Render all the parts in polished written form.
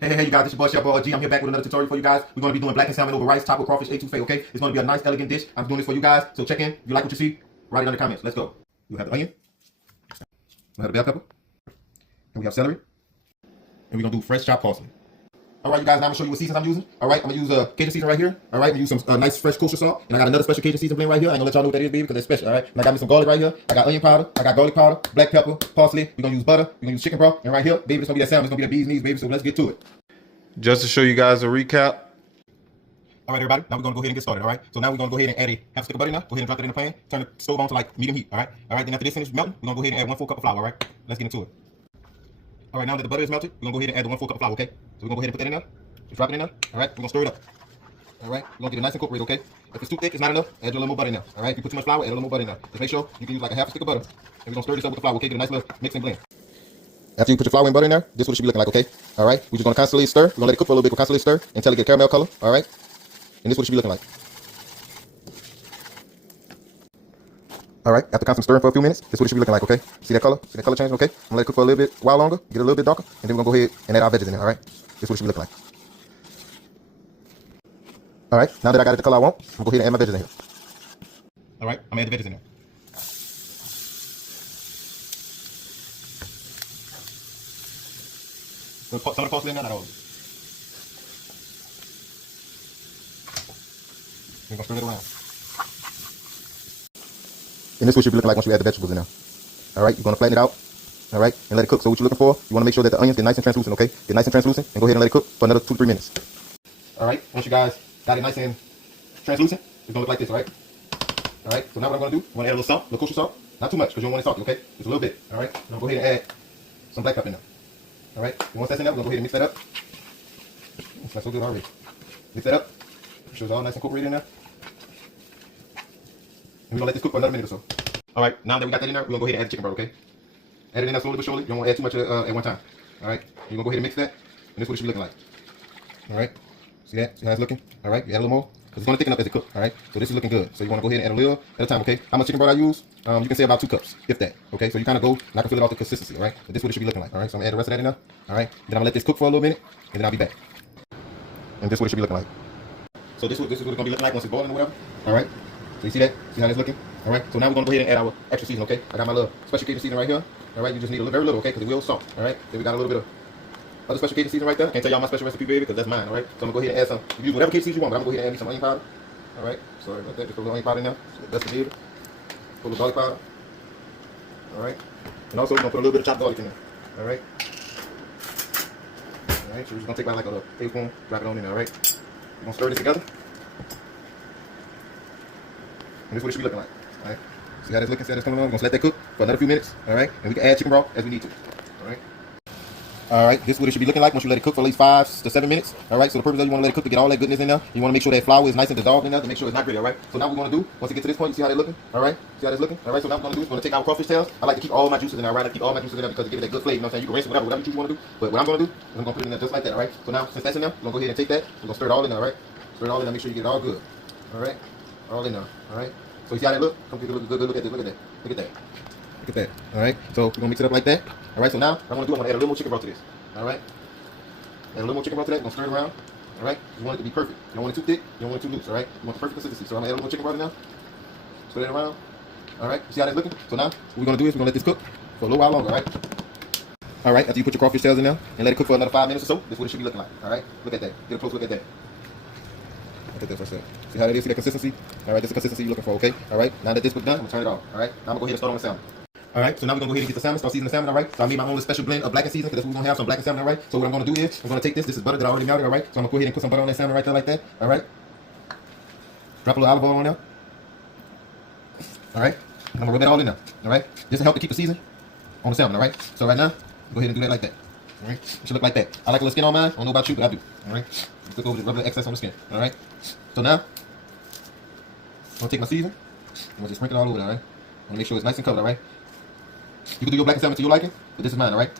Hey, you guys, this your boy, Chef G. I'm here back with another tutorial for you guys. We're going to be doing blackened salmon over rice, topped with crawfish Etoufee, okay? It's going to be a nice, elegant dish. I'm doing this for you guys, so check in. If you like what you see, write it in the comments. Let's go. You have the onion. We have the bell pepper. And we have celery. And we're going to do fresh chopped parsley. All right, you guys, now I'm going to show you what seasons I'm using. All right, I'm going to use Cajun season right here. All right, I'm going to use some nice fresh kosher salt. And I got another special Cajun season blend right here. I ain't going to let y'all know what that is, baby, because it's special, all right? And I got me some garlic right here. I got onion powder. I got garlic powder, black pepper, parsley. We're going to use butter. We're going to use chicken broth. And right here, baby, it's going to be that salmon. It's going to be that bee's knees, baby, so let's get to it. Just to show you guys a recap. All right, everybody, now we're going to go ahead and get started, all right? So now we're going to go ahead and add a half a stick of butter now. Go ahead and drop it in the pan. Turn the stove on to like medium heat, all right? All right, then after this finishes melting, we're going to go ahead and add 1 full cup of flour, all right? Let's get into it. All right, now that the butter is melted, we're going to go ahead and add the 1 full cup of flour, okay? So we're going to go ahead and put that in there. Just drop it in there, all right? We're going to stir it up. All right, we're going to get it nice and incorporated, okay? If it's too thick, it's not enough, add a little more butter in there, all right? If you put too much flour, add a little more butter in there. Just make sure you can use like a half a stick of butter. And we're going to stir this up with the flour, okay? Get a nice little mix and blend. After you put your flour and butter in there, this is what it should be looking like, okay? All right, we're just going to constantly stir. We're going to let it cook for a little bit. We'll constantly stir until it gets caramel color, all right? And this is what it should be looking like. All right, after constant stirring for a few minutes, this is what it should be looking like, okay? See that color? See that color change, okay? I'm going to let it cook for a little bit, while longer, get a little bit darker, and then we're going to go ahead and add our veggies in there, all right? This is what it should be looking like. All right, now that I got it the color I want, I'm going to go ahead and add my veggies in here. All right, I'm going to add the veggies in there. Some of the parsley in there, not all of it. We're going to stir it around. And this is what it should be looking like once you add the vegetables in there. All right, you're going to flatten it out. All right, and let it cook. So what you're looking for, you want to make sure that the onions get nice and translucent, okay? Get nice and translucent, and go ahead and let it cook for another 2 to 3 minutes. All right, once you guys got it nice and translucent, it's going to look like this, all right? All right, so now what I'm going to do, I'm going to add a little salt, a little kosher salt. Not too much, because you don't want it salty, okay? Just a little bit, all right? And I'll go ahead and add some black pepper in there. All right, and once that's in there, we're going to go ahead and mix that up. It smells so good already. Mix that up. Make sure it's all nice and incorporated in there. And we're going to let this cook for another minute or so. All right, now that we got that in there, we're going to go ahead and add the chicken broth, okay? Add it in there slowly but surely. You don't want to add too much at one time. All right, you're going to go ahead and mix that. And this is what it should be looking like. All right, see that? See how it's looking? All right, you add a little more. Because it's going to thicken up as it cooks, all right? So this is looking good. So you want to go ahead and add a little at a time, okay? How much chicken broth I use? You can say about 2 cups, if that, okay? So you kind of go, and I can feel it off the consistency, all right? But this is what it should be looking like, all right? So I'm going to add the rest of that in there, all right? Then I'm going to let this cook for a little minute, and then I'll be back. And this is what it should be looking like. So this is what it's going to be looking like once it's boiling or whatever, all right? So you see that? See how it's looking? All right? So now we're going to go ahead and add our extra season, okay? I got my little special Cajun season right here, all right? You just need a little, very little, okay? Because it will salt, all right? Then we got a little bit of other special Cajun season right there. Can't tell y'all my special recipe, baby, because that's mine, all right? So I'm going to go ahead and add some. You use whatever Cajun season you want, but I'm going to go ahead and add me some onion powder. All right, sorry about that. Just put a little onion powder in there. That's the deal. Put a little garlic powder. All right, and also we're gonna put a little bit of chopped garlic in there. All right. All right. So we're just gonna take about like a tablespoon, drop it on in there. All right. We're gonna stir this together. And this is what it should be looking like. All right. See how this looking? See how this coming on? We're gonna let that cook for another few minutes. All right. And we can add chicken broth as we need to. All right. All right, this is what it should be looking like once you let it cook for at least 5 to 7 minutes. All right, so the purpose of you want to let it cook to get all that goodness in there. You want to make sure that flour is nice and dissolved in there to make sure it's not gritty. All right, so now what we want to do, once we get to this point, you see how they're looking? All right, see how that's looking? All right, so now what we're going to do is we're going to take our crawfish tails. I like to keep all my juices in there, right? I keep all my juices in there because it gives it that good flavor. You know what I'm saying? You can rinse it, whatever juice you want to do. But what I'm going to do is I'm going to put it in there just like that, all right? So now, since that's in there, we're going to go ahead and take that. We're going to stir it all in there, all right? Stir it all in there, make sure you get it all good. All right, all in there, all right? So you see how that look? Come take a look good, look at this, look at that. Look at that. Look at that, all right? So we're going to mix it up like that. All right, so now what I'm going to do, I'm going to add a little more chicken broth to this, all right? Add a little more chicken broth to that. We're going to stir it around. All right? You want it to be perfect. You don't want it too thick. You don't want it too loose. All right? You want the perfect consistency. So I'm going to add a little more chicken broth in now. Stir it around. All right? You see how that's looking? So now what we're going to do is we're going to let this cook for a little while longer. All right? All right? After you put your crawfish tails in there and let it cook for another 5 minutes or so, this is what it should be looking like. All right? Look at that. Get a close look at that. Look at that for a second. See how that is? See that consistency? All right? This is the consistency you're looking for. Okay? All right? Now that this was done, I'm going to turn it off. All right? Now I'm going to go ahead and start on the salmon. All right, so now we're going to go ahead and get the salmon, start seasoning the salmon, all right? So I made my own special blend of blackened season, because that's what we're going to have, some blackened salmon, all right? So what I'm going to do is, I'm going to take this is butter that I already melted, all right? So I'm going to go ahead and put some butter on that salmon right there like that, all right? Drop a little olive oil on there. All right? And I'm going to rub that all in there, all right? Just to help to keep the season on the salmon, all right? So right now, go ahead and do that like that, all right? It should look like that. I like a little skin on mine. I don't know about you, but I do, all right? Look over the rub the excess on the skin, all right? So now, I'm going to take my season. I'm going to just sprinkle it all over there, all right? I'm going to make sure it's nice and covered, all right? You can do your blackened salmon to your liking, but this is mine, all right?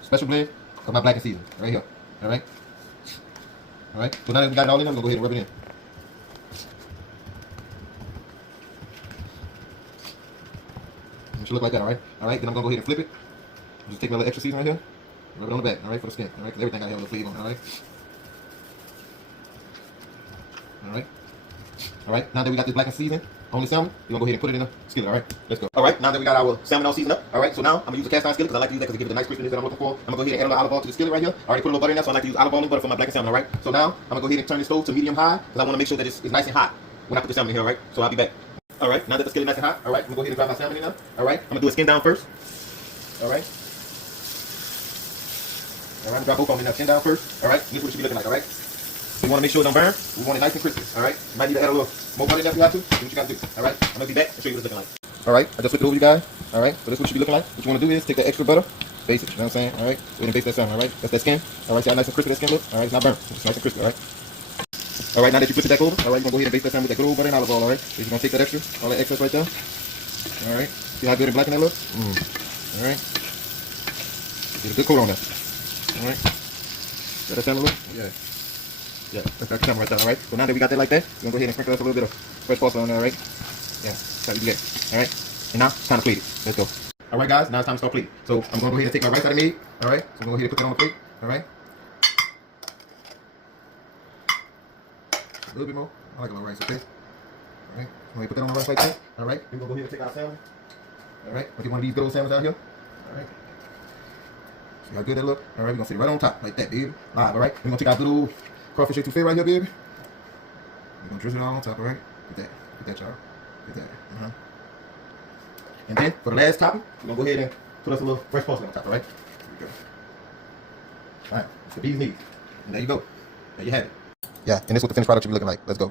Special blend of my blackened season, right here, all right? All right, so now that we got it all in, I'm going to go ahead and rub it in. It should look like that, all right? All right, then I'm going to go ahead and flip it. Just take my little extra season right here. Rub it on the back, all right, for the skin, all right, because everything got to have a little flavor on it, all right? All right. All right, now that we got this blackened season on the salmon, we're going to go ahead and put it in a skillet, all right? Let's go. All right, now that we got our salmon all seasoned up, all right, so now I'm going to use a cast iron skillet because I like to use that because it gives it the nice crispiness that I'm looking for. I'm going to go ahead and add a little olive oil to the skillet right here. I already put a little butter in there, so I like to use olive oil and butter for my blackened salmon, all right? So now I'm going to go ahead and turn the stove to medium high because I want to make sure that it's nice and hot when I put the salmon in here, all right? So I'll be back. All right, now that the skillet is nice and hot, all right, I'm going to go ahead and drop my salmon in there, all right? I'm going to do a skin down first, all right? All right, drop both on me now, skin down first, all right? This is what it should be looking like, all right? We want to make sure it don't burn. We want it nice and crispy. All right. You might need to add a little more butter if you have to. Do what you got to do. All right. I'm gonna be back and show you what it's looking like. All right. I just flipped it over you guys. All right. So this is what it should be looking like. What you want to do is take that extra butter, base it. You know what I'm saying? All right. Go ahead and base that salmon. All right. That's that skin. All right. See how nice and crispy that skin looks. All right. It's not burnt. It's nice and crispy. All right. All right. Now that you flip it back over, all right. You're gonna go ahead and base that salmon with that good old butter and olive oil. All right. So you're gonna take that extra, all that excess right there. All right. See how good and black that looks? All right. Get a good coat on that. All right. Got that salmon look? Yeah. Yeah, that's that salmon right there, alright? So now that we got that like that, we're gonna go ahead and sprinkle us a little bit of fresh pulse on there, alright? Yeah, that's how you do that. Alright? And now it's time to plate it. Let's go. Alright guys, now it's time to start plating. So I'm gonna go ahead and take my rice that I made, alright? So I'm gonna go ahead and put that on the plate, alright? A little bit more. I like a little rice, okay? Alright, I'm gonna put that on my rice like that, alright? We're gonna go ahead and take our salmon. Alright, we'll get one of these good old salmons out here. Alright. See how good that look? Alright, we're gonna sit it right on top, like that, baby. Live, alright? We're gonna take our good old Crawfish Etoufee right here, baby. We're gonna drizzle it all on top, alright? Get that, y'all. Get that. And then for the last topping, we're gonna go ahead and put us a little fresh parsley on top, alright? Here we go. Alright, it's the bee's knees. And there you go. There you have it. Yeah, and this is what the finished product should be looking like. Let's go.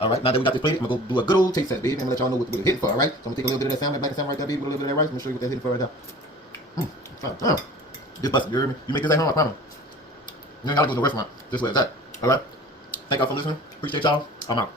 Alright, now that we got this plated, I'm gonna go do a good old taste test, baby. I'm gonna let y'all know what it's hitting for, alright? So I'm gonna take a little bit of that salmon, black salmon right there, baby, with a little bit of that rice. I'm gonna show you what that's hitting for right there. Just busted, you heard me? You make this at home, I promise. You ain't gotta go to the restaurant. This way it's at. Alright? Thank y'all for listening. Appreciate y'all. I'm out.